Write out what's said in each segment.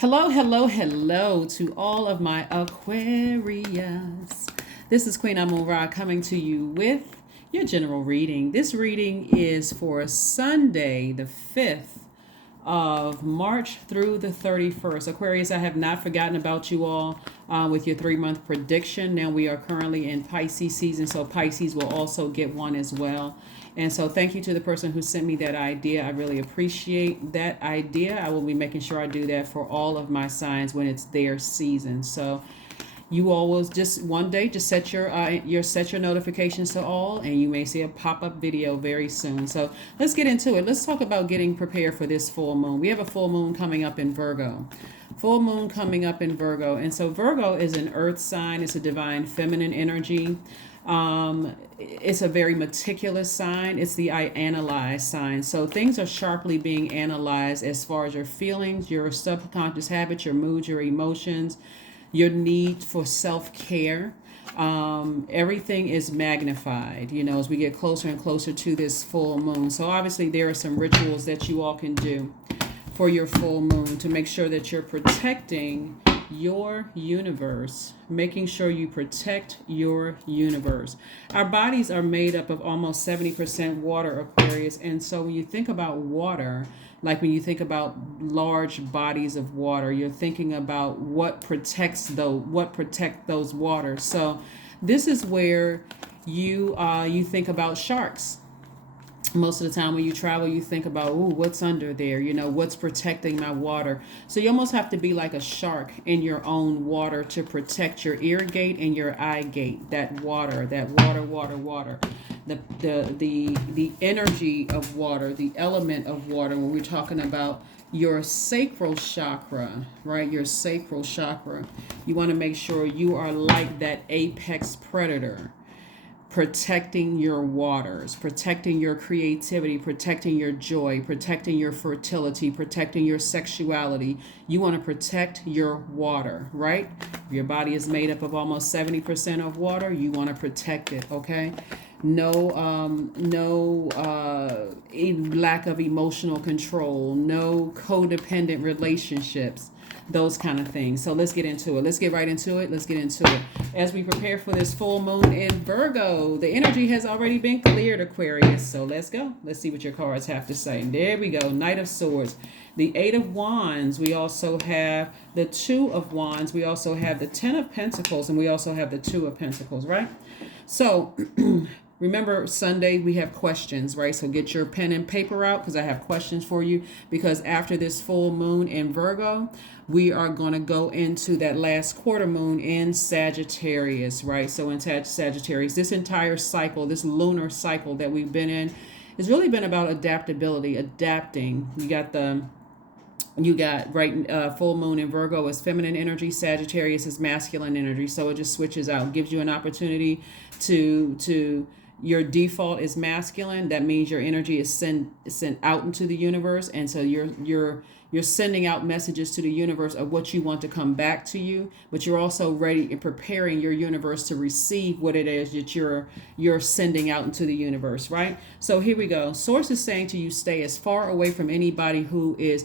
Hello, hello, hello to all of my Aquarius. This is Queen Amun Ra coming to you with your general reading. This reading is for Sunday, the 5th of March through the 31st. Aquarius, I have not forgotten about you all with your 3-month prediction. Now we are currently in Pisces season, so Pisces will also get one as well. And so thank you to the person who sent me that idea. I really appreciate that idea. I will be making sure I do that for all of my signs when it's their season. So you all will just one day just set your notifications to all, and you may see a pop-up video very soon. So let's get into it. Let's talk about getting prepared for this full moon. We have a full moon coming up in Virgo. Full moon coming up in Virgo. And so Virgo is an earth sign. It's a divine feminine energy. It's a very meticulous sign. It's the I analyze sign. So things are sharply being analyzed as far as your feelings, your subconscious habits, your moods, your emotions, your need for self-care. Everything is magnified, as we get closer and closer to this full moon. So obviously there are some rituals that you all can do for your full moon to make sure that you're protecting your universe, making sure you protect your universe. Our bodies are made up of almost 70% water, Aquarius. And so when you think about water, like when you think about large bodies of water, you're thinking about what protects those waters. So this is where you think about sharks. Most of the time when you travel, you think about, ooh, what's under there? What's protecting my water? So you almost have to be like a shark in your own water to protect your ear gate and your eye gate. That water. The energy of water, the element of water. When we're talking about your sacral chakra, right? Your sacral chakra. You want to make sure you are like that apex predator, protecting your waters, protecting your creativity, protecting your joy, protecting your fertility, protecting your sexuality. You want to protect your water, right? Your body is made up of almost 70% of water. You want to protect it, okay? No lack of emotional control, no codependent relationships, those kind of things. So let's get into it. Let's get right into it. Let's get into it. As we prepare for this full moon in Virgo, the energy has already been cleared, Aquarius. So let's go. Let's see what your cards have to say. There we go. Knight of Swords. The 8 of Wands. We also have the 2 of Wands. We also have the 10 of Pentacles. And we also have the 2 of Pentacles, right? So remember, Sunday we have questions, right? So get your pen and paper out because I have questions for you. Because after this full moon in Virgo, we are going to go into that last quarter moon in Sagittarius, right? So in Sagittarius, this entire cycle, this lunar cycle that we've been in, has really been about adaptability, adapting. You got full moon in Virgo is feminine energy, Sagittarius is masculine energy. So it just switches out, gives you an opportunity to your default is masculine. That means your energy is sent out into the universe, and so you're sending out messages to the universe of what you want to come back to you, but you're also ready and preparing your universe to receive what it is that you're sending out into the universe, right? So here we go. Source is saying to you, stay as far away from anybody who is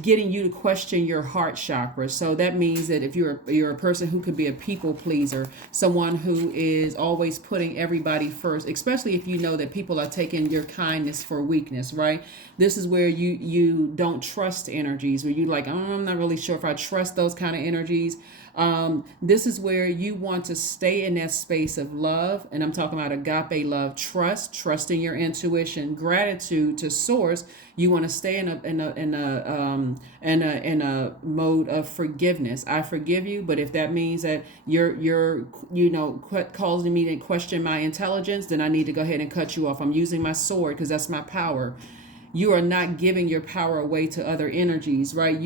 getting you to question your heart chakra. So that means that if you're a person who could be a people pleaser, someone who is always putting everybody first, especially if you know that people are taking your kindness for weakness, right? This is where you don't trust energies, where you like, oh, I'm not really sure if I trust those kind of energies. This is where you want to stay in that space of love, and I'm talking about agape love, trusting your intuition, gratitude to source. You want to stay in a mode of forgiveness. I forgive you, but if that means that you're causing me to question my intelligence, then I need to go ahead and cut you off. I'm using my sword because that's my power. You are not giving your power away to other energies, right?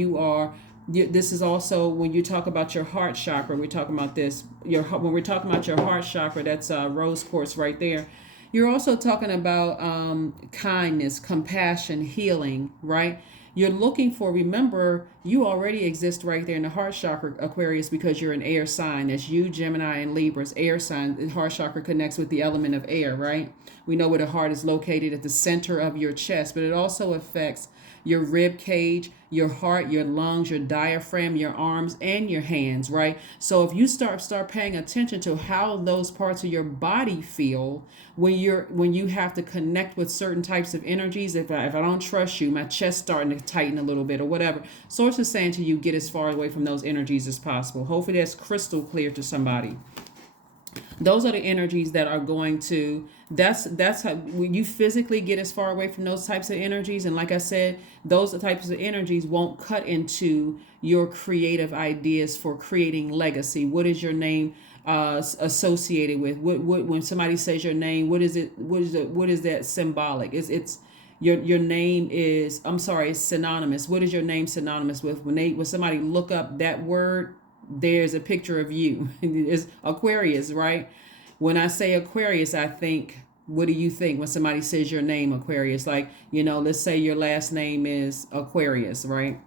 This is also when you talk about your heart chakra. We're talking about this. When we're talking about your heart chakra, that's rose quartz right there. You're also talking about kindness, compassion, healing, right? You're looking for, remember, you already exist right there in the heart chakra, Aquarius, because you're an air sign. That's you, Gemini, and Libra's air sign. The heart chakra connects with the element of air, right? We know where the heart is located at the center of your chest, but it also affects your rib cage, your heart, your lungs, your diaphragm, your arms, and your hands, right? So if you start paying attention to how those parts of your body feel when you have to connect with certain types of energies, if I don't trust you, my chest starting to tighten a little bit or whatever. Source is saying to you, get as far away from those energies as possible. Hopefully that's crystal clear to somebody. Those are the energies that are going to, that's how when you physically get as far away from those types of energies. And like I said, those types of energies won't cut into your creative ideas for creating legacy. What is your name associated with? What when somebody says your name, what is it, what is that symbolic? It's your name is, I'm sorry, it's synonymous. What is your name synonymous with? When somebody look up that word, there's a picture of you. It's Aquarius, right? When I say Aquarius, I think, what do you think when somebody says your name, Aquarius? Like, let's say your last name is Aquarius, right?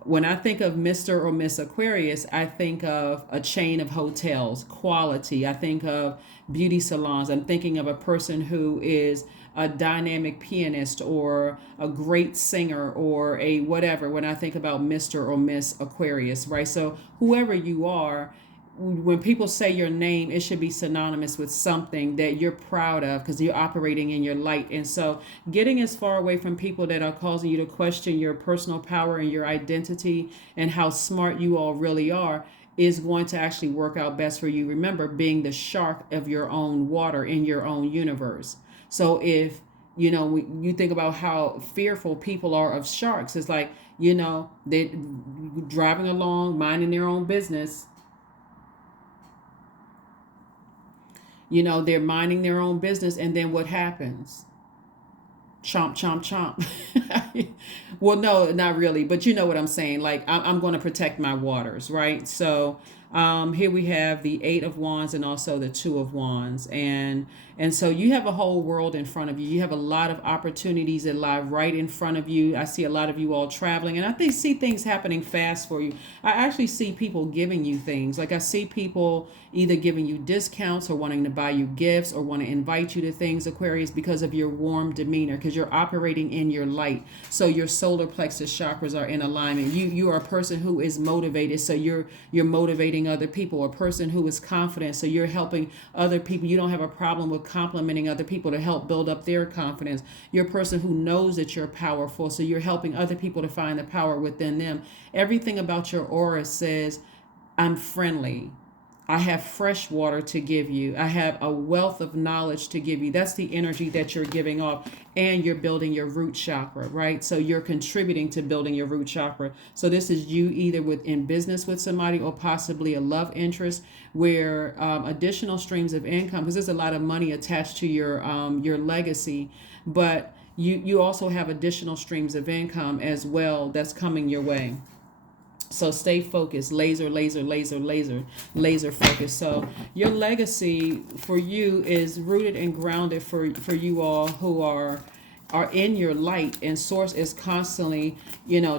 When I think of Mr. or Miss Aquarius, I think of a chain of hotels, quality. I think of beauty salons. I'm thinking of a person who is a dynamic pianist or a great singer or a whatever when I think about Mr. or Miss Aquarius, right? So whoever you are, when people say your name, it should be synonymous with something that you're proud of because you're operating in your light. And so getting as far away from people that are causing you to question your personal power and your identity and how smart you all really are is going to actually work out best for you. Remember, being the shark of your own water in your own universe. So if you think about how fearful people are of sharks, it's like, they're driving along, minding their own business. They're minding their own business, and then what happens? Chomp, chomp, chomp. Well, no, not really, but you know what I'm saying. Like, I'm going to protect my waters, right? So here we have the Eight of Wands and also the Two of Wands. And so you have a whole world in front of you. You have a lot of opportunities that lie right in front of you. I see a lot of you all traveling, and see things happening fast for you. I actually see people giving you things. Like, I see people either giving you discounts or wanting to buy you gifts or want to invite you to things, Aquarius, because of your warm demeanor, because you're operating in your light. So your solar plexus chakras are in alignment. You are a person who is motivated, so you're motivating other people. A person who is confident, so you're helping other people. You don't have a problem with complimenting other people to help build up their confidence. You're a person who knows that you're powerful, so you're helping other people to find the power within them. Everything about your aura says, I'm friendly. I have fresh water to give you. I have a wealth of knowledge to give you. That's the energy that you're giving off. And you're building your root chakra, right? So you're contributing to building your root chakra. So this is you either in business with somebody or possibly a love interest where additional streams of income, because there's a lot of money attached to your legacy, but you also have additional streams of income as well that's coming your way. So stay focused, laser, laser, laser, laser, laser focus. So your legacy for you is rooted and grounded for you all who are in your light, and source is constantly,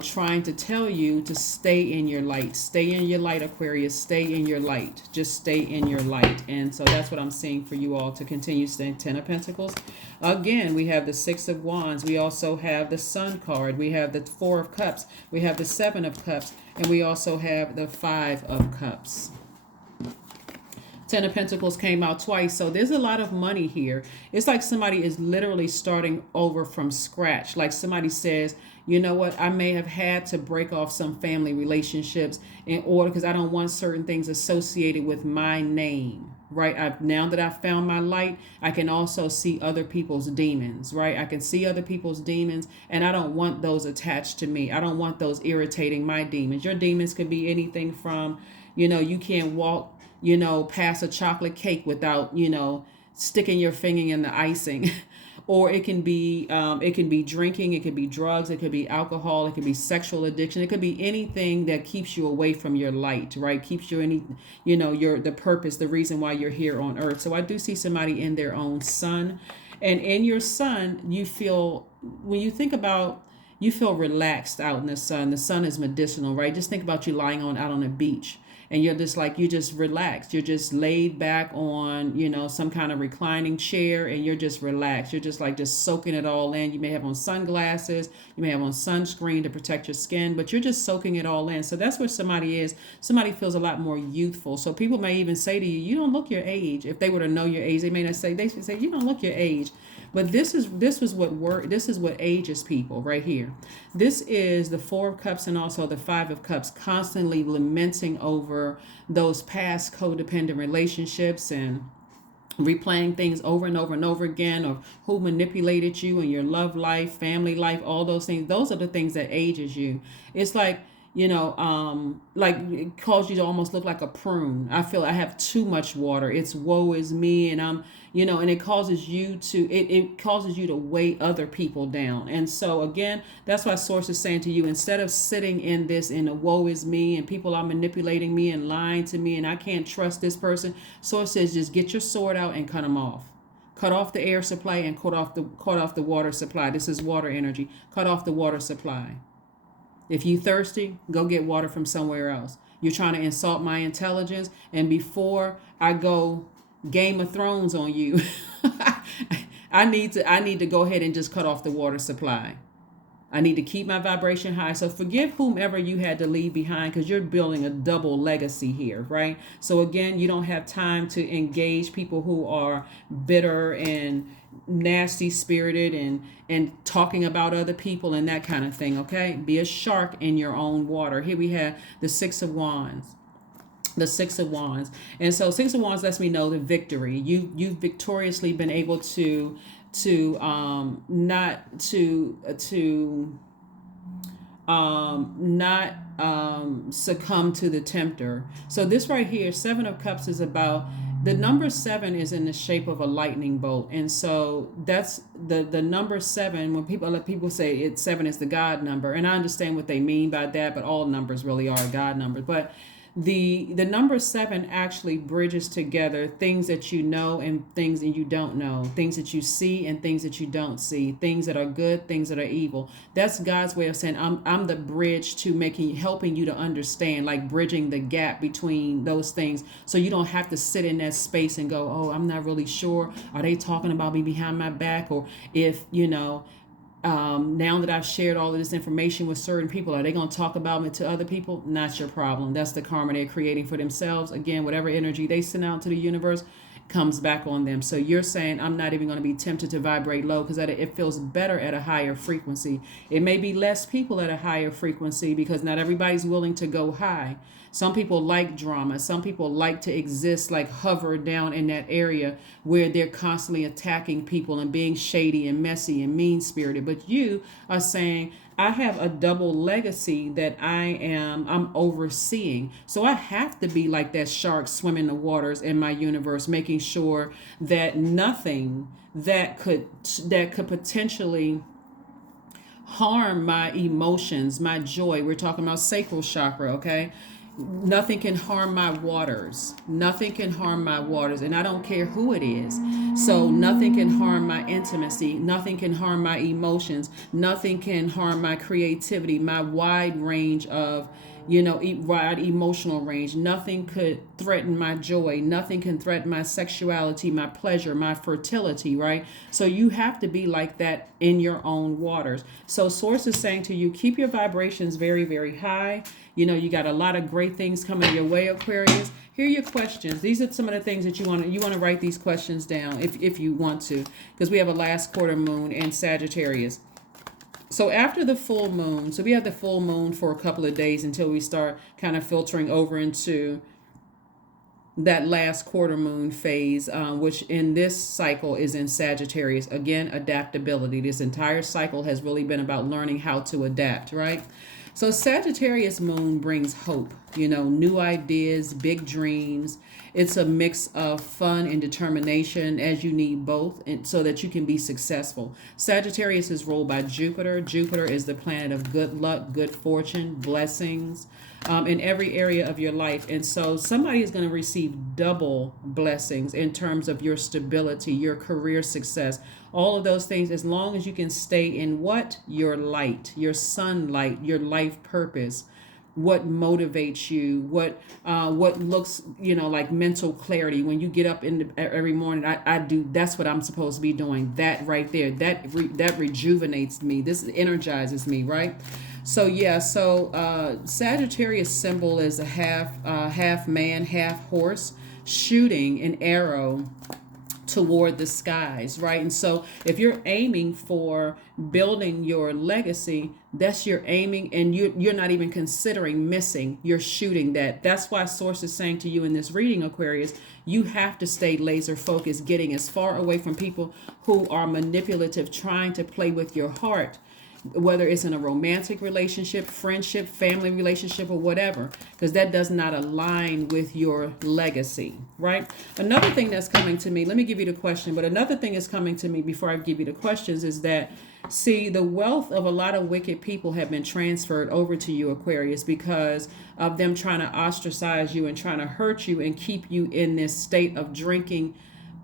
trying to tell you to stay in your light. Stay in your light, Aquarius. Stay in your light. Just stay in your light. And so that's what I'm seeing for you all to continue staying. Ten of Pentacles. Again, we have the Six of Wands. We also have the Sun card. We have the Four of Cups. We have the Seven of Cups. And we also have the Five of Cups. Ten of Pentacles came out twice. So there's a lot of money here. It's like somebody is literally starting over from scratch. Like somebody says, you know what, I may have had to break off some family relationships in order, because I don't want certain things associated with my name, right? Now that I've found my light, I can also see other people's demons, right? I can see other people's demons, and I don't want those attached to me. I don't want those irritating my demons. Your demons could be anything from, you can't walk past a chocolate cake without, sticking your finger in the icing. Or it can be drinking, it could be drugs, it could be alcohol, it could be sexual addiction, it could be anything that keeps you away from your light, right? Keeps you the purpose, the reason why you're here on earth. So I do see somebody in their own sun. And in your sun, you feel, when you think about, you feel relaxed out in the sun. The sun is medicinal, right? Just think about you lying out on a beach. and you're just like, you just relaxed. You're just laid back on, some kind of reclining chair, and you're just relaxed. You're just like just soaking it all in. You may have on sunglasses, you may have on sunscreen to protect your skin, but you're just soaking it all in. So that's where somebody is. Somebody feels a lot more youthful. So people may even say to you, you don't look your age. If they were to know your age, they may not say, they say, you don't look your age. But this is what ages people right here. This is the Four of Cups and also the Five of Cups, constantly lamenting over those past codependent relationships and replaying things over and over and over again, of who manipulated you in your love life, family life, all those things. Those are the things that ages you. It's like, like it causes you to almost look like a prune. I feel I have too much water. It's woe is me, and and it causes you to it causes you to weigh other people down. And so again, that's why Source is saying to you, instead of sitting in this in a woe is me and people are manipulating me and lying to me and I can't trust this person, Source says just get your sword out and cut them off. Cut off the air supply and cut off the water supply. This is water energy. Cut off the water supply. If you thirsty, go get water from somewhere else. You're trying to insult my intelligence, and before I go Game of Thrones on you, I need to go ahead and just cut off the water supply. I need to keep my vibration high. So forgive whomever you had to leave behind, because you're building a double legacy here, right? So again, you don't have time to engage people who are bitter and nasty spirited and talking about other people and that kind of thing. Okay, be a shark in your own water. Here we have the Six of Wands. The Six of Wands. And so Six of Wands lets me know the victory. You've victoriously been able to not succumb to the tempter. So this right here, Seven of Cups, is about the number seven is in the shape of a lightning bolt. And so that's the number seven. When people say seven is the God number, and I understand what they mean by that, but all numbers really are God numbers. But the number seven actually bridges together things that you know and things that you don't know, things that you see and things that you don't see, things that are good, things that are evil. That's God's way of saying I'm the bridge to helping you to understand, like bridging the gap between those things, so you don't have to sit in that space and go, oh, I'm not really sure, are they talking about me behind my back? Or if now that I've shared all of this information with certain people, are they going to talk about me to other people? Not your problem. That's the karma they're creating for themselves. Again, whatever energy they send out to the universe comes back on them. So you're saying, I'm not even going to be tempted to vibrate low, because it feels better at a higher frequency. It may be less people at a higher frequency, because not everybody's willing to go high. Some people like drama. Some people like to exist, like hover down in that area where they're constantly attacking people and being shady and messy and mean-spirited. But you are saying, I have a double legacy that I'm overseeing. So I have to be like that shark swimming the waters in my universe, making sure that nothing that could potentially harm my emotions, my joy. We're talking about sacral chakra, okay? Nothing can harm my waters. Nothing can harm my waters. And I don't care who it is. So nothing can harm my intimacy. Nothing can harm my emotions. Nothing can harm my creativity, my wide range of, wide emotional range. Nothing could threaten my joy. Nothing can threaten my sexuality, my pleasure, my fertility, right? So you have to be like that in your own waters. So Source is saying to you, keep your vibrations very, very high. You got a lot of great things coming your way, Aquarius. Here are your questions. These are some of the things that you want to write these questions down if you want to, because we have a last quarter moon in Sagittarius. So after the full moon, so we have the full moon for a couple of days until we start kind of filtering over into that last quarter moon phase, which in this cycle is in Sagittarius. Again, adaptability. This entire cycle has really been about learning how to adapt, right? So Sagittarius moon brings hope, new ideas, big dreams. It's a mix of fun and determination, as you need both, and so that you can be successful. Sagittarius is ruled by Jupiter. Jupiter is the planet of good luck, good fortune, blessings, in every area of your life. And so somebody is going to receive double blessings in terms of your stability, your career success, all of those things, as long as you can stay in your light, your sunlight, your life purpose. what motivates you, what looks, like mental clarity. When you get up every morning, I do, that's what I'm supposed to be doing. That right there, that rejuvenates me. This energizes me, right? So yeah, Sagittarius symbol is a half man, half horse, shooting an arrow toward the skies, right? And so if you're aiming for building your legacy, that's your aiming, and you're not even considering missing, you're shooting that. That's why source is saying to you in this reading, Aquarius, you have to stay laser focused, getting as far away from people who are manipulative, trying to play with your heart, whether it's in a romantic relationship, friendship, family relationship, or whatever, because that does not align with your legacy, right? Another thing that's coming to me, let me give you the question, but another thing is coming to me before I give you the questions is that, see, the wealth of a lot of wicked people have been transferred over to you, Aquarius, because of them trying to ostracize you and trying to hurt you and keep you in this state of drinking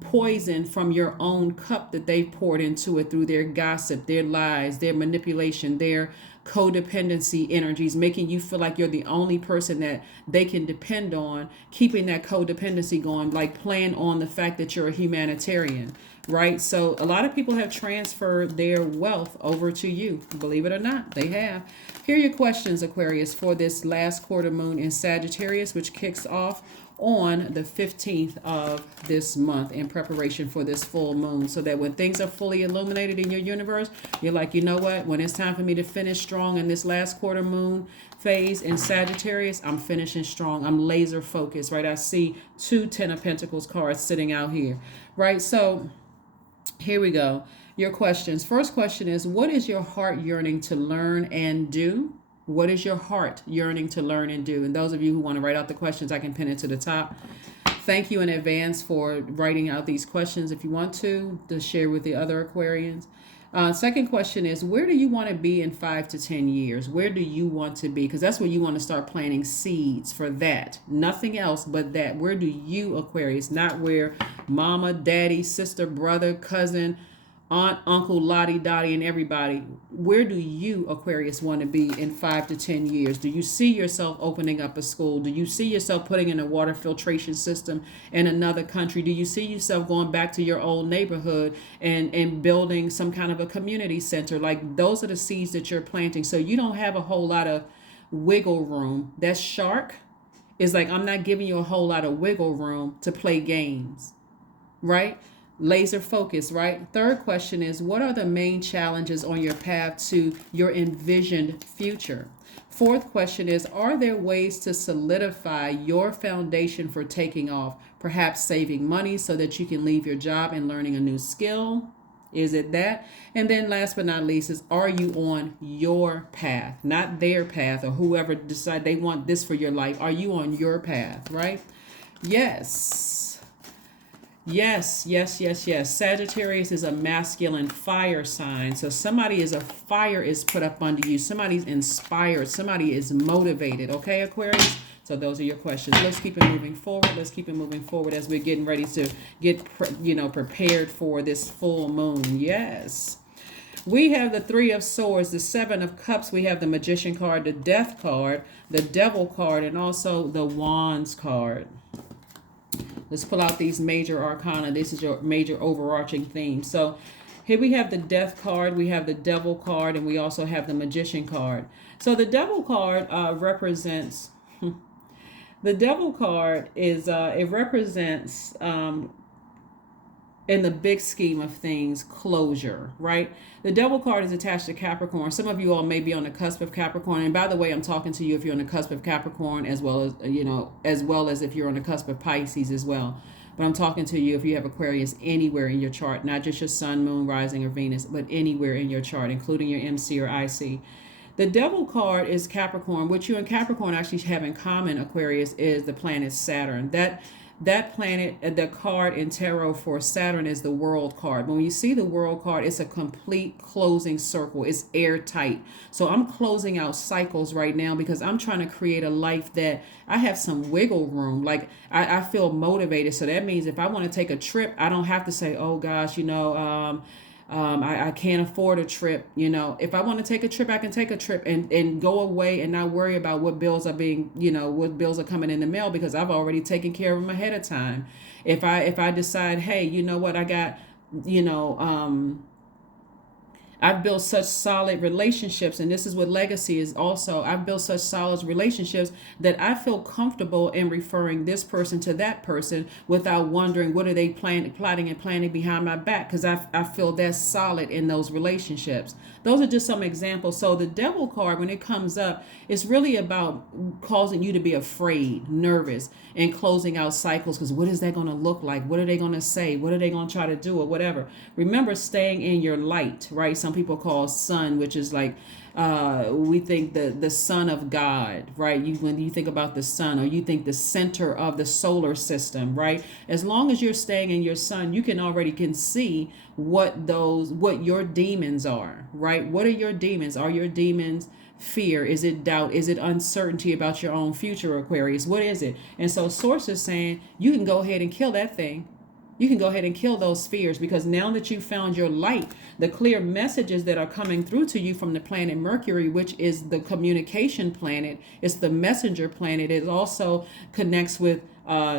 poison from your own cup that they've poured into it through their gossip, their lies, their manipulation, their codependency energies, making you feel like you're the only person that they can depend on, keeping that codependency going, like playing on the fact that you're a humanitarian, right? So a lot of people have transferred their wealth over to you. Believe it or not, they have. Here are your questions, Aquarius, for this last quarter moon in Sagittarius, which kicks off on the 15th of this month in preparation for this full moon, so that when things are fully illuminated in your universe, you're like, you know what, when it's time for me to finish strong in this last quarter moon phase in Sagittarius, I'm finishing strong. I'm laser focused, right? I see 2 Ten of Pentacles cards sitting out here, right? So here we go. Your questions. First question is, what is your heart yearning to learn and do? What is your heart yearning to learn and do? And those of you who want to write out the questions, I can pin it to the top. Thank you in advance for writing out these questions if you want to share with the other Aquarians. Second question is, where do you want to be in 5 to 10 years? Where do you want to be? Because that's where you want to start planting seeds for that. Nothing else but that. Where do you, Aquarius, not where mama, daddy, sister, brother, cousin, aunt, uncle, lottie, dottie, and everybody. Where do you, Aquarius, want to be in 5 to 10 years? Do you see yourself opening up a school? Do you see yourself putting in a water filtration system in another country? Do you see yourself going back to your old neighborhood and building some kind of a community center? Like, those are the seeds that you're planting. So you don't have a whole lot of wiggle room. That shark is like, I'm not giving you a whole lot of wiggle room to play games, right? Laser focus, right? Third question is, what are the main challenges on your path to your envisioned future? Fourth question is, are there ways to solidify your foundation for taking off? Perhaps saving money so that you can leave your job and learning a new skill? Is it that? And then last but not least is, are you on your path? Not their path or whoever decide they want this for your life. Are you on your path, right? Yes. Yes. Sagittarius is a masculine fire sign. So somebody is a fire is put up under you. Somebody's inspired. Somebody is motivated. Okay, Aquarius? So those are your questions. Let's keep it moving forward. Let's keep it moving forward as we're getting ready to get, prepared for this full moon. Yes. We have the Three of Swords, the Seven of Cups. We have the Magician card, the Death card, the Devil card, and also the Wands card. Let's pull out these major arcana. This is your major overarching theme. So here we have the Death card, we have the Devil card, and we also have the Magician card. So the Devil card represents, the Devil card is, it represents, in the big scheme of things, closure, right? The Devil card is attached to Capricorn. Some of you all may be on the cusp of Capricorn. And by the way, I'm talking to you if you're on the cusp of Capricorn, as well as if you're on the cusp of Pisces as well. But I'm talking to you if you have Aquarius anywhere in your chart, not just your Sun, Moon, Rising, or Venus, but anywhere in your chart, including your MC or IC. The Devil card is Capricorn. What you and Capricorn actually have in common, Aquarius, is the planet Saturn. That planet, the card in tarot for Saturn is the World card. When you see the World card, it's a complete closing circle. It's airtight. So I'm closing out cycles right now because I'm trying to create a life that I have some wiggle room. Like I feel motivated. So that means if I want to take a trip, I don't have to say, oh gosh, I can't afford a trip. If I want to take a trip, I can take a trip and go away and not worry about what bills are being, what bills are coming in the mail, because I've already taken care of them ahead of time. If I decide, hey, you know what, I got, you know, I've built such solid relationships, and this is what legacy is also. I've built such solid relationships that I feel comfortable in referring this person to that person without wondering what are they plotting and planning behind my back, because I feel that's solid in those relationships. Those are just some examples. So the devil card, when it comes up, it's really about causing you to be afraid, nervous, and closing out cycles, because what is that going to look like? What are they going to say? What are they going to try to do, or whatever? Remember, staying in your light, right? Some people call sun, which is like, we think the son of God, right? When you think about the sun, or you think the center of the solar system, right? As long as you're staying in your sun, you can see what your demons are, right? What are your demons? Are your demons fear? Is it doubt? Is it uncertainty about your own future, Aquarius? What is it? And so source is saying you can go ahead and kill that thing. You can go ahead and kill those fears, because now that you found your light, the clear messages that are coming through to you from the planet Mercury, which is the communication planet, it's the messenger planet. It also connects with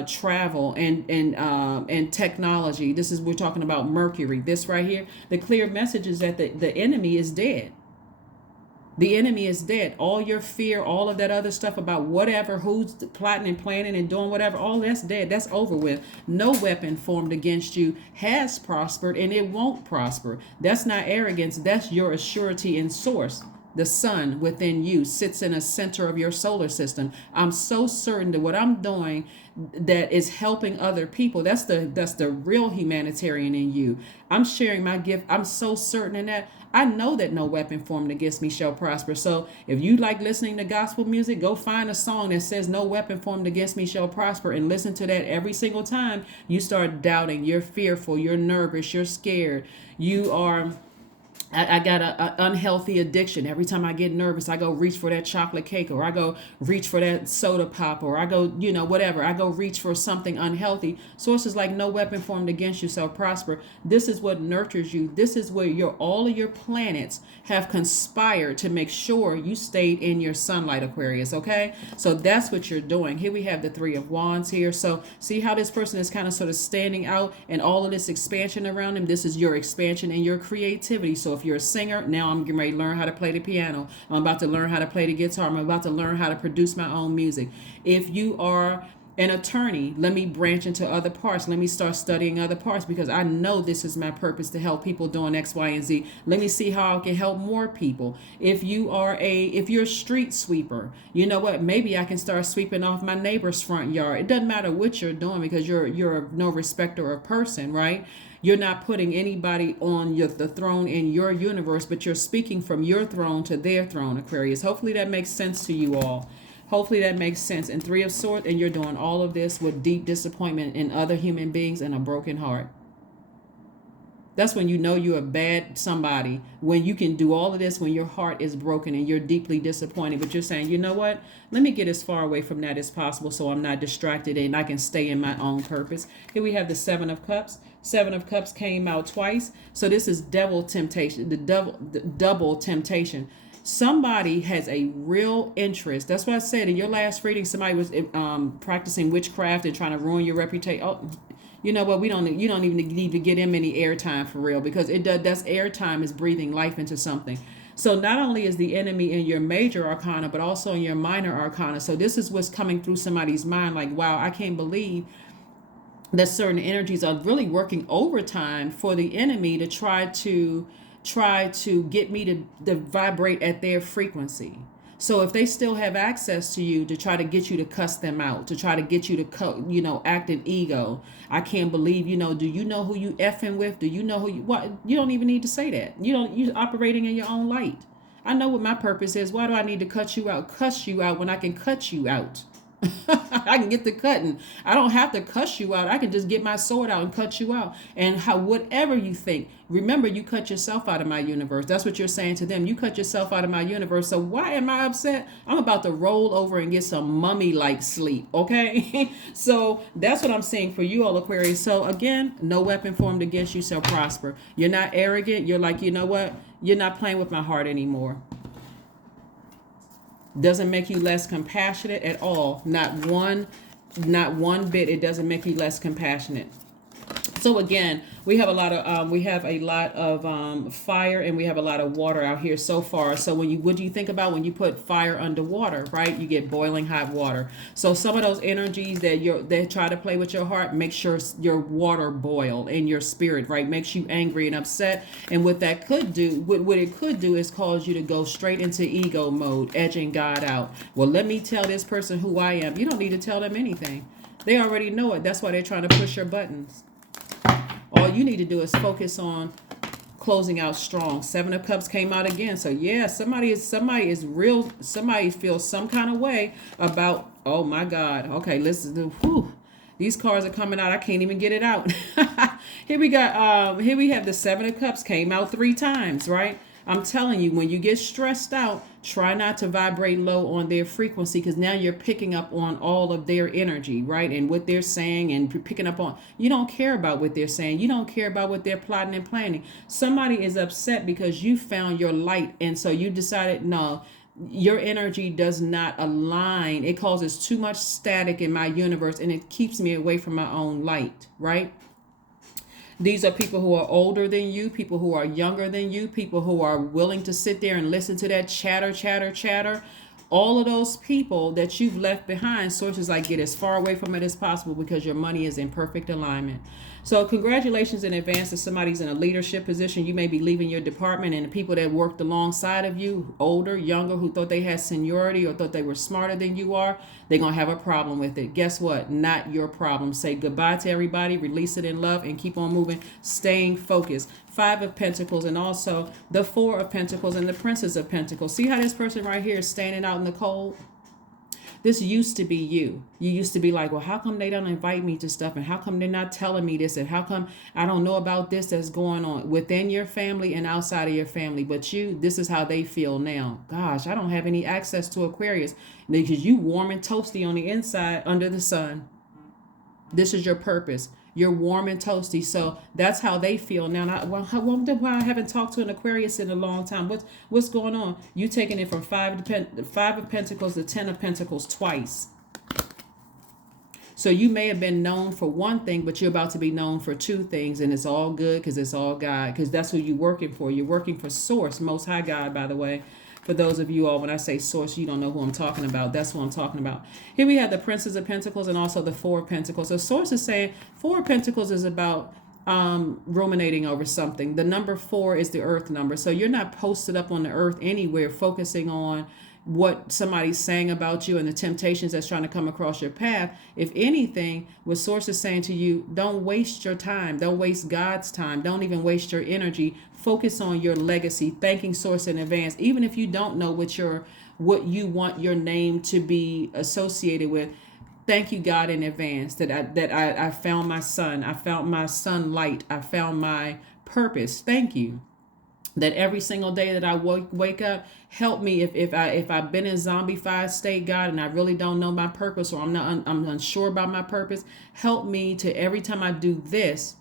travel and technology. We're talking about Mercury. This right here, the clear message is that the enemy is dead. The enemy is dead. All your fear, all of that other stuff about whatever, who's plotting and planning and doing whatever, all that's dead. That's over with. No weapon formed against you has prospered, and it won't prosper. That's not arrogance. That's your assurity in source. The sun within you sits in a center of your solar system. I'm so certain that what I'm doing that is helping other people, that's the real humanitarian in you. I'm sharing my gift. I'm so certain in that. I know that no weapon formed against me shall prosper. So if you like listening to gospel music, go find a song that says no weapon formed against me shall prosper, and listen to that every single time you start doubting. You're fearful, you're nervous, you're scared, you are I got a unhealthy addiction. Every time I get nervous, I go reach for that chocolate cake, or I go reach for that soda pop, or I go, whatever. I go reach for something unhealthy. Sources like no weapon formed against you shall prosper. This is what nurtures you. This is where all of your planets have conspired to make sure you stayed in your sunlight, Aquarius. Okay, so that's what you're doing. Here we have the Three of Wands here. So see how this person is kind of sort of standing out, and all of this expansion around him. This is your expansion and your creativity. So if you're a singer, now I'm getting ready to learn how to play the piano. I'm about to learn how to play the guitar. I'm about to learn how to produce my own music. If you are an attorney, let me branch into other parts. Let me start studying other parts, because I know this is my purpose, to help people doing X, Y, and Z. Let me see how I can help more people. If you're a street sweeper, you know what? Maybe I can start sweeping off my neighbor's front yard. It doesn't matter what you're doing, because you're no respecter of person, right? You're not putting anybody on the throne in your universe, but you're speaking from your throne to their throne, Aquarius. Hopefully that makes sense to you all. Hopefully that makes sense. And Three of Swords, and you're doing all of this with deep disappointment in other human beings and a broken heart. That's when you know you're a bad somebody, when you can do all of this when your heart is broken and you're deeply disappointed. But you're saying, you know what? Let me get as far away from that as possible, so I'm not distracted and I can stay in my own purpose. Here we have the Seven of Cups. Seven of Cups came out twice. So this is double temptation, the double temptation. Somebody has a real interest. That's what I said in your last reading. Somebody was practicing witchcraft and trying to ruin your reputation. Oh, you know what? You don't even need to get him any airtime for real, because that's airtime is breathing life into something. So not only is the enemy in your major arcana, but also in your minor arcana. So this is what's coming through somebody's mind. Like, wow, I can't believe that certain energies are really working overtime for the enemy to try to get me to vibrate at their frequency. So if they still have access to you to try to get you to cuss them out, to try to get you to act an ego, I can't believe, do you know who you effing with? Do you know who you don't even need to say that. You're operating in your own light. I know what my purpose is. Why do I need to cuss you out when I can cut you out? I can get the cutting. I don't have to cuss you out. I can just get my sword out and cut you out. And how whatever you think, remember you cut yourself out of my universe. That's what you're saying to them. You cut yourself out of my universe. So why am I upset? I'm about to roll over and get some mummy-like sleep. Okay. So that's what I'm saying for you all, Aquarius. So again, no weapon formed against you shall prosper. You're not arrogant. You're like, you know what? You're not playing with my heart anymore. Doesn't make you less compassionate at all. Not one bit. It doesn't make you less compassionate. So again, we have a lot of fire, and we have a lot of water out here so far. So what do you think about when you put fire under water, right? You get boiling hot water. So some of those energies that try to play with your heart, make sure your water boiled in your spirit, right? Makes you angry and upset. And what that could do, what it could do is cause you to go straight into ego mode, edging God out. Well, let me tell this person who I am. You don't need to tell them anything. They already know it. That's why they're trying to push your buttons. All you need to do is focus on closing out strong. Seven of Cups came out again. So yeah, somebody feels some kind of way about, oh my God. Okay, listen, whew, these cards are coming out. I can't even get it out. Here we have the Seven of Cups came out 3 times, right? I'm telling you, when you get stressed out, try not to vibrate low on their frequency, because now you're picking up on all of their energy, right? And what they're saying, and picking up on, you don't care about what they're saying. You don't care about what they're plotting and planning. Somebody is upset because you found your light. And so you decided, no, your energy does not align. It causes too much static in my universe, and it keeps me away from my own light, right? These are people who are older than you, people who are younger than you, people who are willing to sit there and listen to that chatter. All of those people that you've left behind, sources like, get as far away from it as possible, because your money is in perfect alignment. So congratulations in advance if somebody's in a leadership position. You may be leaving your department, and the people that worked alongside of you, older, younger, who thought they had seniority or thought they were smarter than you are, they're going to have a problem with it. Guess what? Not your problem. Say goodbye to everybody, release it in love, and keep on moving, staying focused. 5 of Pentacles, and also the 4 of Pentacles and the Princess of Pentacles. See how this person right here is standing out in the cold? This used to be you. You used to be like, well, how come they don't invite me to stuff? And how come they're not telling me this? And how come I don't know about this that's going on within your family and outside of your family? But this is how they feel now. Gosh, I don't have any access to Aquarius, because you warm and toasty on the inside under the sun. This is your purpose. You're warm and toasty. So that's how they feel now. I wonder why I haven't talked to an Aquarius in a long time. What's going on? You taking it from 5 of Pentacles to 10 of Pentacles twice. So you may have been known for one thing, but you're about to be known for 2 things. And it's all good, because it's all God. Because that's who you're working for. You're working for Source, Most High God, by the way. For those of you all, when I say Source, you don't know who I'm talking about. That's who I'm talking about. Here we have the Princess of Pentacles and also the 4 of Pentacles. So Source is saying 4 of Pentacles is about ruminating over something. The number 4 is the earth number. So you're not posted up on the earth anywhere, focusing on what somebody's saying about you and the temptations that's trying to come across your path. If anything, what Source is saying to you, don't waste your time. Don't waste God's time. Don't even waste your energy. Focus on your legacy, thanking Source in advance. Even if you don't know what you want your name to be associated with, thank you, God, in advance that I found my son. I found my sunlight. I found my purpose. Thank you. That every single day that I wake up, help me if I've been in zombified state, God, and I really don't know my purpose, or I'm unsure about my purpose. Help me to, every time I do this,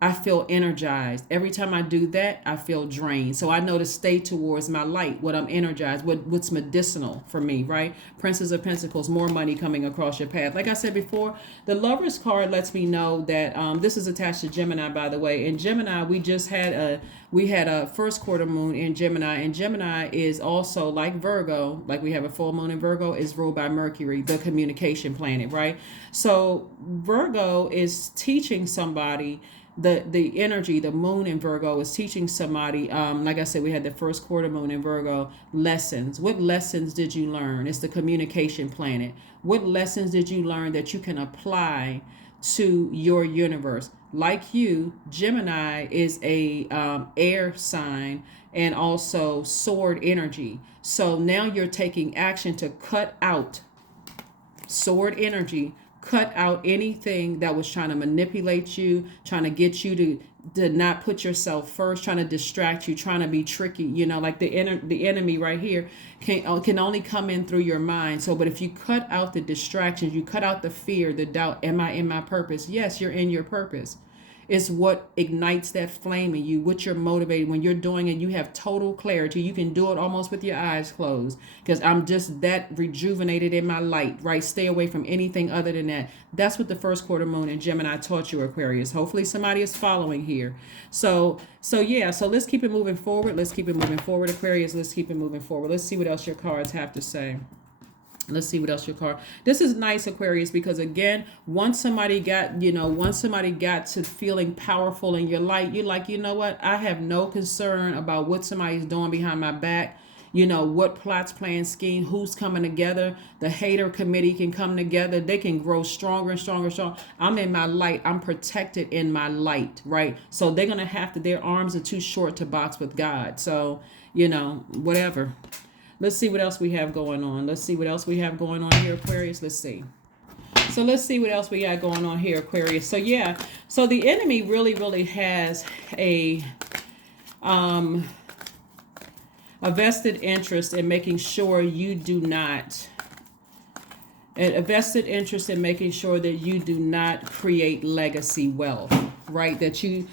I feel energized. Every time I do that, I feel drained. So I know to stay towards my light, what I'm energized, what's medicinal for me, right? Princess of Pentacles, more money coming across your path. Like I said before, the Lover's card lets me know that this is attached to Gemini, by the way. In Gemini, we had a first quarter moon in Gemini, and Gemini is also like Virgo, like we have a full moon in Virgo, is ruled by Mercury, the communication planet, right? So Virgo is teaching somebody. The energy, the moon in Virgo is teaching somebody, like I said, we had the first quarter moon in Virgo, lessons. What lessons did you learn? It's the communication planet. What lessons did you learn that you can apply to your universe? Like you, Gemini is a air sign and also sword energy. So now you're taking action to cut out sword energy. Cut out anything that was trying to manipulate you, trying to get you to not put yourself first, trying to distract you, trying to be tricky. Like the enemy right here can only come in through your mind. So, but if you cut out the distractions, you cut out the fear, the doubt, am I in my purpose? Yes, you're in your purpose. It's what ignites that flame in you, what you're motivated. When you're doing it, you have total clarity. You can do it almost with your eyes closed, because I'm just that rejuvenated in my light, right? Stay away from anything other than that. That's what the first quarter moon in Gemini taught you, Aquarius. Hopefully somebody is following here. So let's keep it moving forward. Let's keep it moving forward, Aquarius. Let's keep it moving forward. Let's see what else your cards have to say. Let's see what else your card. This is nice, Aquarius, because again, once somebody got to feeling powerful in your light, you're like, you know what? I have no concern about what somebody's doing behind my back. What plots, plans, scheme, who's coming together. The hater committee can come together. They can grow stronger and stronger and stronger. I'm in my light. I'm protected in my light, right? So they're going to their arms are too short to box with God. So, whatever. Let's see what else we have going on. Let's see what else we have going on here, Aquarius. Let's see. So let's see what else we got going on here, Aquarius. So the enemy really, really has a vested interest in making sure you do not, a vested interest in making sure that you do not create legacy wealth, right? That you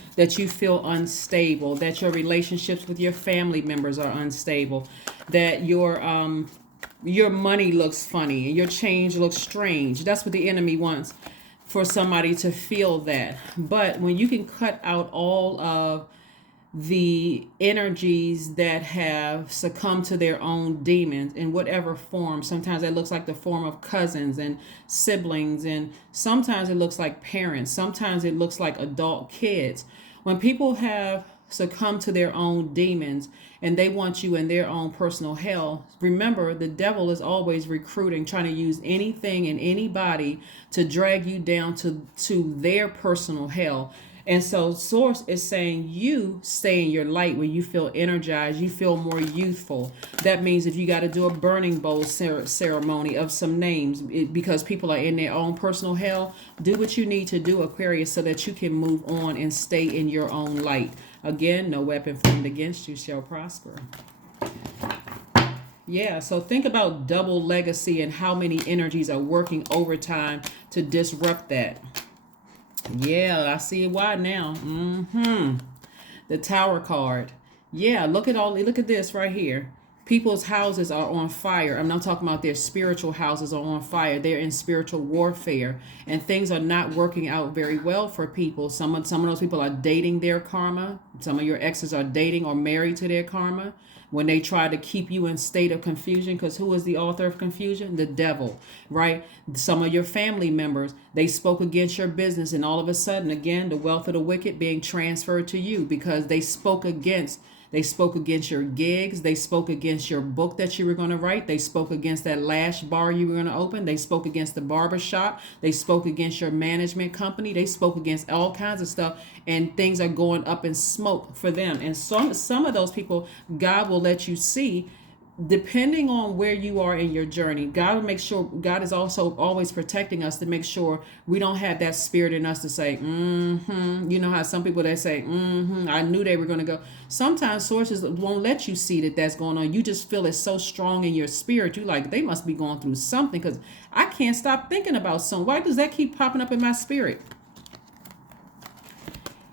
feel unstable, that your relationships with your family members are unstable, that your money looks funny and your change looks strange. That's what the enemy wants, for somebody to feel that. But when you can cut out all of the energies that have succumbed to their own demons in whatever form. Sometimes it looks like the form of cousins and siblings, and sometimes it looks like parents. Sometimes it looks like adult kids. When people have succumbed to their own demons and they want you in their own personal hell, remember, the devil is always recruiting, trying to use anything and anybody to drag you down to their personal hell. And so Source is saying you stay in your light where you feel energized, you feel more youthful. That means if you got to do a burning bowl ceremony of some names because people are in their own personal hell, do what you need to do, Aquarius, so that you can move on and stay in your own light. Again, no weapon formed against you shall prosper. Yeah, so think about double legacy and how many energies are working overtime to disrupt that. Yeah, I see why now. The Tower card. Yeah, look at this right here. People's houses are on fire. I'm not talking about their spiritual houses are on fire. They're in spiritual warfare, and things are not working out very well for people. Some of those people are dating their karma. Some of your exes are dating or married to their karma. When they try to keep you in state of confusion, because who is the author of confusion? The devil, right? Some of your family members, they spoke against your business, and all of a sudden, again, the wealth of the wicked being transferred to you because they spoke against your gigs. They spoke against your book that you were going to write. They spoke against that lash bar you were going to open. They spoke against the barber shop. They spoke against your management company. They spoke against all kinds of stuff, and things are going up in smoke for them. And some of those people, God will let you see, depending on where you are in your journey. God will make sure, God is also always protecting us to make sure we don't have that spirit in us to say, You know how some people, they say, I knew they were going to go. Sometimes sources won't let you see that that's going on. You just feel it so strong in your spirit. You're like, they must be going through something, because I can't stop thinking about something. Why does that keep popping up in my spirit?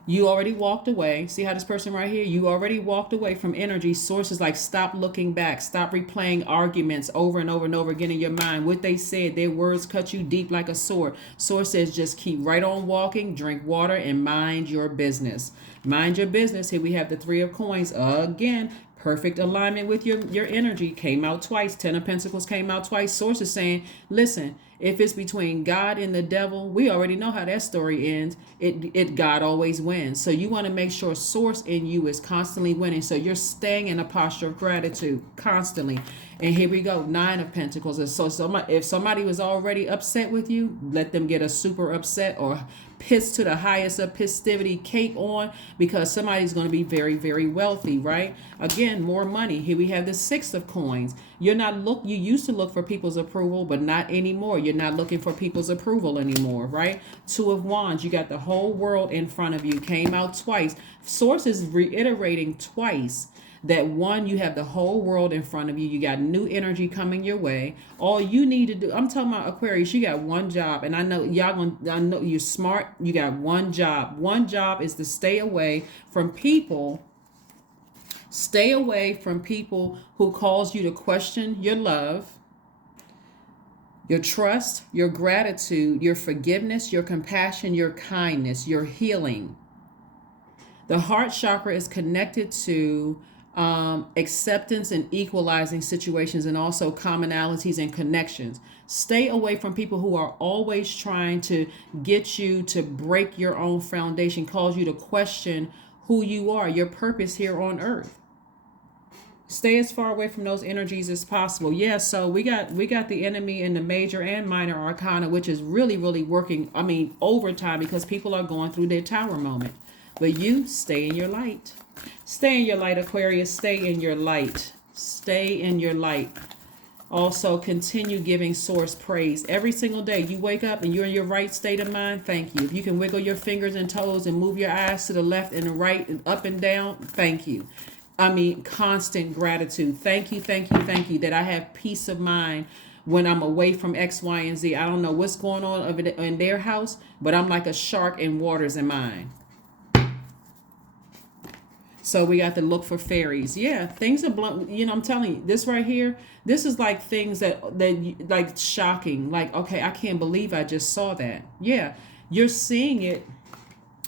You already walked away. See how this person right here, you already walked away from energy. Sources like, stop looking back. Stop replaying arguments over and over and over again in your mind. What they said, their words cut you deep like a sword. Source says, just keep right on walking, drink water, and mind your business. Mind your business. Here we have the Three of Coins. Again, perfect alignment with your energy. Came out twice. Ten of Pentacles came out twice. Source is saying, listen, if it's between God and the devil, we already know how that story ends. God always wins. So you want to make sure Source in you is constantly winning. So you're staying in a posture of gratitude constantly. And here we go, Nine of Pentacles. And so if somebody was already upset with you, let them get a super upset or pissed to the highest of festivity cape on, because somebody's going to be very, very wealthy, right? Again, more money. Here we have the Six of Coins. You used to look for people's approval, but not anymore. You're not looking for people's approval anymore, right? Two of Wands. You got the whole world in front of you. Came out twice. Source is reiterating twice that one, you have the whole world in front of you. You got new energy coming your way. All you need to do, I'm talking about Aquarius, you got one job. And I know I know you're smart. You got one job. One job is to stay away from people. Stay away from people who cause you to question your love, your trust, your gratitude, your forgiveness, your compassion, your kindness, your healing. The heart chakra is connected to acceptance and equalizing situations, and also commonalities and connections. Stay away from people who are always trying to get you to break your own foundation, cause you to question who you are, your purpose here on earth. Stay as far away from those energies as possible. Yeah, so we got the enemy in the major and minor arcana, which is really, really working, overtime, because people are going through their tower moment. But you stay in your light. Stay in your light, Aquarius. Stay in your light. Stay in your light. Also, continue giving source praise every single day. You wake up and you're in your right state of mind. Thank you. If you can wiggle your fingers and toes and move your eyes to the left and the right and up and down, thank you. Constant gratitude. Thank you, thank you, thank you that I have peace of mind when I'm away from X, Y, and Z. I don't know what's going on in their house, but I'm like a shark in waters in mine. So we got to look for fairies. Yeah, things are blunt. I'm telling you, this right here, this is like things that like shocking. Like, okay, I can't believe I just saw that. Yeah, you're seeing it.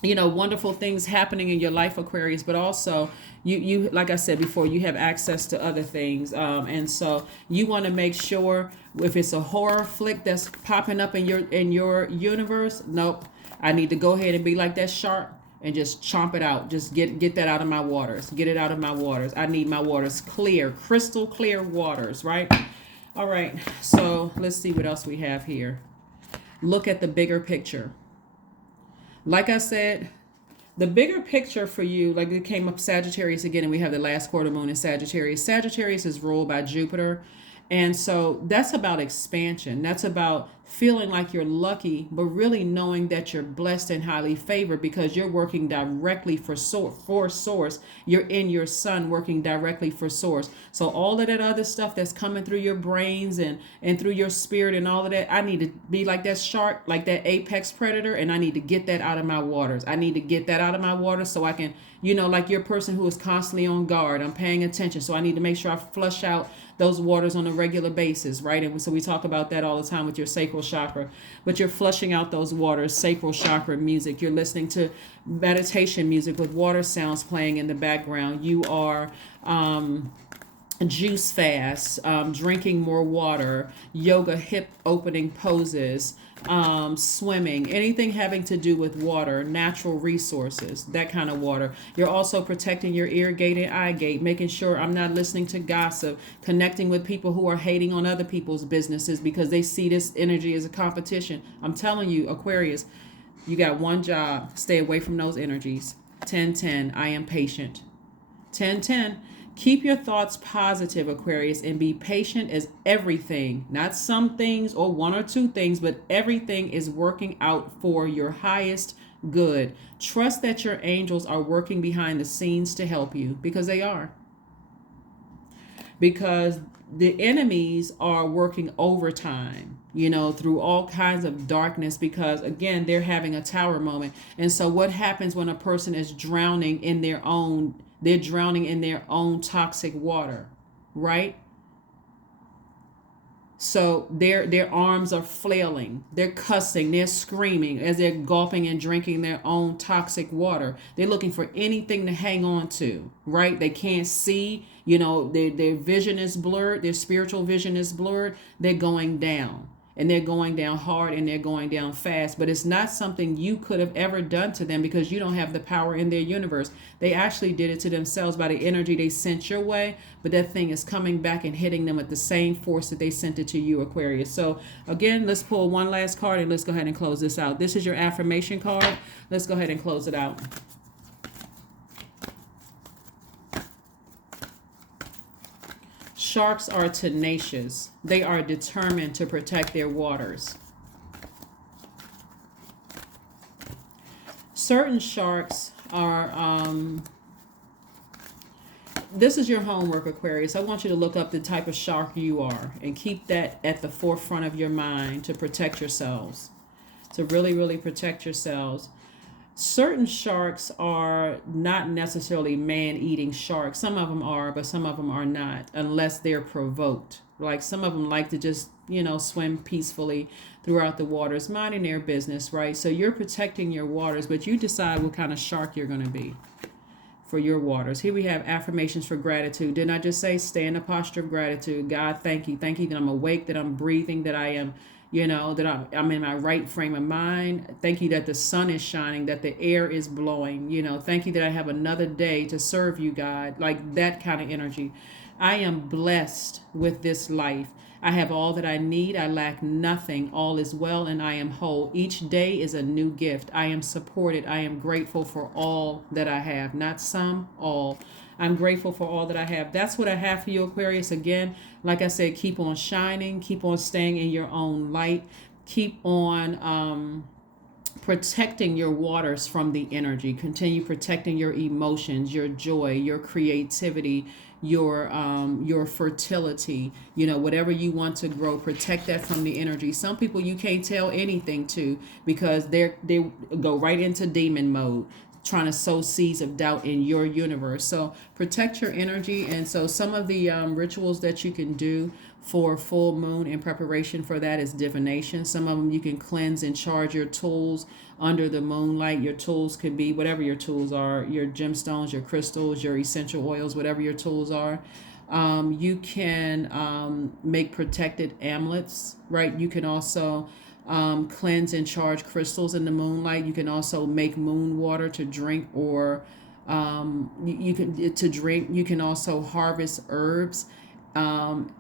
Wonderful things happening in your life, Aquarius, but also you like I said before, you have access to other things. And so you want to make sure if it's a horror flick that's popping up in your universe, nope. I need to go ahead and be like that shark and just chomp it out. Just get that out of my waters. Get it out of my waters. I need my waters clear, crystal clear waters, right? All right. So let's see what else we have here. Look at the bigger picture. Like I said, the bigger picture for you, like it came up Sagittarius again, and we have the last quarter moon in Sagittarius. Sagittarius is ruled by Jupiter. And so that's about expansion. That's about feeling like you're lucky, but really knowing that you're blessed and highly favored because you're working directly for source. You're in your sun working directly for source. So all of that other stuff that's coming through your brains and through your spirit and all of that, I need to be like that shark, like that apex predator, and I need to get that out of my waters. I need to get that out of my waters so I can, like you're a person who is constantly on guard. I'm paying attention. So I need to make sure I flush out those waters on a regular basis, right? And so we talk about that all the time with your sacral chakra, but you're flushing out those waters, sacral chakra music. You're listening to meditation music with water sounds playing in the background. You are juice fast, drinking more water, yoga, hip opening poses, swimming, anything having to do with water, natural resources, that kind of water. You're also protecting your ear gate and eye gate, making sure I'm not listening to gossip, connecting with people who are hating on other people's businesses because they see this energy as a competition. I'm telling you, Aquarius, you got one job. Stay away from those energies. 10-10, I am patient. 10-10. Keep your thoughts positive, Aquarius, and be patient as everything, not some things or one or two things, but everything is working out for your highest good. Trust that your angels are working behind the scenes to help you, because they are. Because the enemies are working overtime, through all kinds of darkness, because again, they're having a tower moment. And so what happens when a person is drowning in they're drowning in their own toxic water, right? So their arms are flailing, they're cussing, they're screaming as they're gulping and drinking their own toxic water. They're looking for anything to hang on to, right? They can't see, their vision is blurred, their spiritual vision is blurred, they're going down. and they're going down hard and they're going down fast, but it's not something you could have ever done to them because you don't have the power in their universe. They actually did it to themselves by the energy they sent your way, but that thing is coming back and hitting them with the same force that they sent it to you, Aquarius. So again, let's pull one last card and let's go ahead and close this out. This is your affirmation card. Let's go ahead and close it out. Sharks are tenacious. They are determined to protect their waters. Certain sharks are, this is your homework, Aquarius. I want you to look up the type of shark you are and keep that at the forefront of your mind to protect yourselves, to really, really protect yourselves. Certain sharks are not necessarily man-eating sharks. Some of them are, but some of them are not, unless they're provoked. Like some of them like to just, swim peacefully throughout the waters, minding their business, right? So you're protecting your waters, but you decide what kind of shark you're going to be for your waters. Here we have affirmations for gratitude. Didn't I just say stay in a posture of gratitude? God, thank you. Thank you that I'm awake, that I'm breathing, that I am that I'm in my right frame of mind. Thank you that the sun is shining, that the air is blowing. Thank you that I have another day to serve you, God. Like that kind of energy. I am blessed with this life. I have all that I need. I lack nothing. All is well and I am whole. Each day is a new gift. I am supported. I am grateful for all that I have. Not some, all. I'm grateful for all that I have. That's what I have for you, Aquarius. Again, like I said, keep on shining. Keep on staying in your own light. Keep on protecting your waters from the energy. Continue protecting your emotions, your joy, your creativity, your fertility. Whatever you want to grow, protect that from the energy. Some people you can't tell anything to because they go right into demon mode, trying to sow seeds of doubt in your universe. So protect your energy. And so some of the rituals that you can do for full moon in preparation for that is divination. Some of them you can cleanse and charge your tools under the moonlight. Your tools could be whatever your tools are, your gemstones, your crystals, your essential oils, whatever your tools are. You can make protected amulets, right? You can also cleanse and charge crystals in the moonlight. You can also make moon water to drink, or you can to drink. You can also harvest herbs and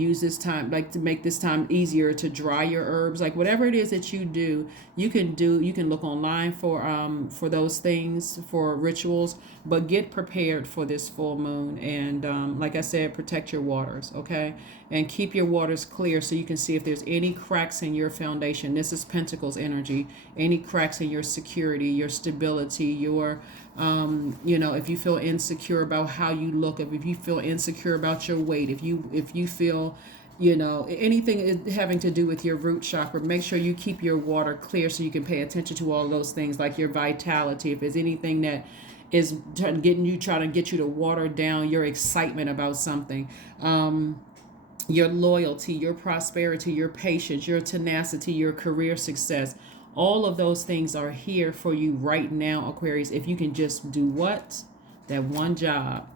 use this time, like, to make this time easier to dry your herbs. Like whatever it is that you do, you can look online for those things, for rituals, but get prepared for this full moon. And like I said, protect your waters, okay? And keep your waters clear so you can see if there's any cracks in your foundation. This is Pentacles energy. Any cracks in your security, your stability, your if you feel insecure about how you look, if you feel insecure about your weight, if you feel anything having to do with your root chakra, make sure you keep your water clear so you can pay attention to all those things, like your vitality. If there's anything that is trying to get you to water down your excitement about something, your loyalty, your prosperity, your patience, your tenacity, your career success. All of those things are here for you right now, Aquarius, if you can just do what? That one job.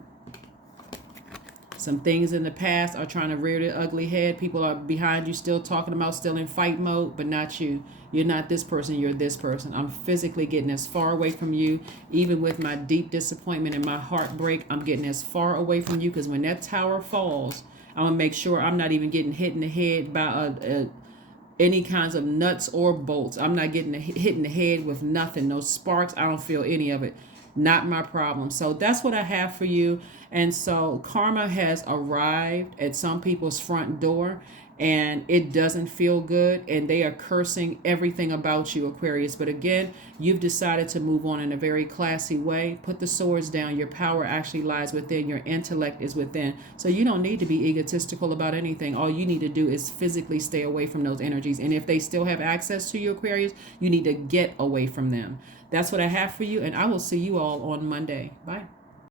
Some things in the past are trying to rear their ugly head. People are behind you still talking about, still in fight mode, but not you. You're not this person, you're this person. I'm physically getting as far away from you. Even with my deep disappointment and my heartbreak, I'm getting as far away from you, because when that tower falls, I'm going to make sure I'm not even getting hit in the head by any kinds of nuts or bolts. I'm not getting hit in the head with nothing, no sparks. I don't feel any of it. Not my problem. So that's what I have for you. And so karma has arrived at some people's front door, and it doesn't feel good, and they are cursing everything about you, Aquarius. But again, you've decided to move on in a very classy way. Put the swords down. Your power actually lies within. Your intellect is within. So you don't need to be egotistical about anything. All you need to do is physically stay away from those energies. And if they still have access to you, Aquarius, you need to get away from them. That's what I have for you, and I will see you all on Monday. Bye.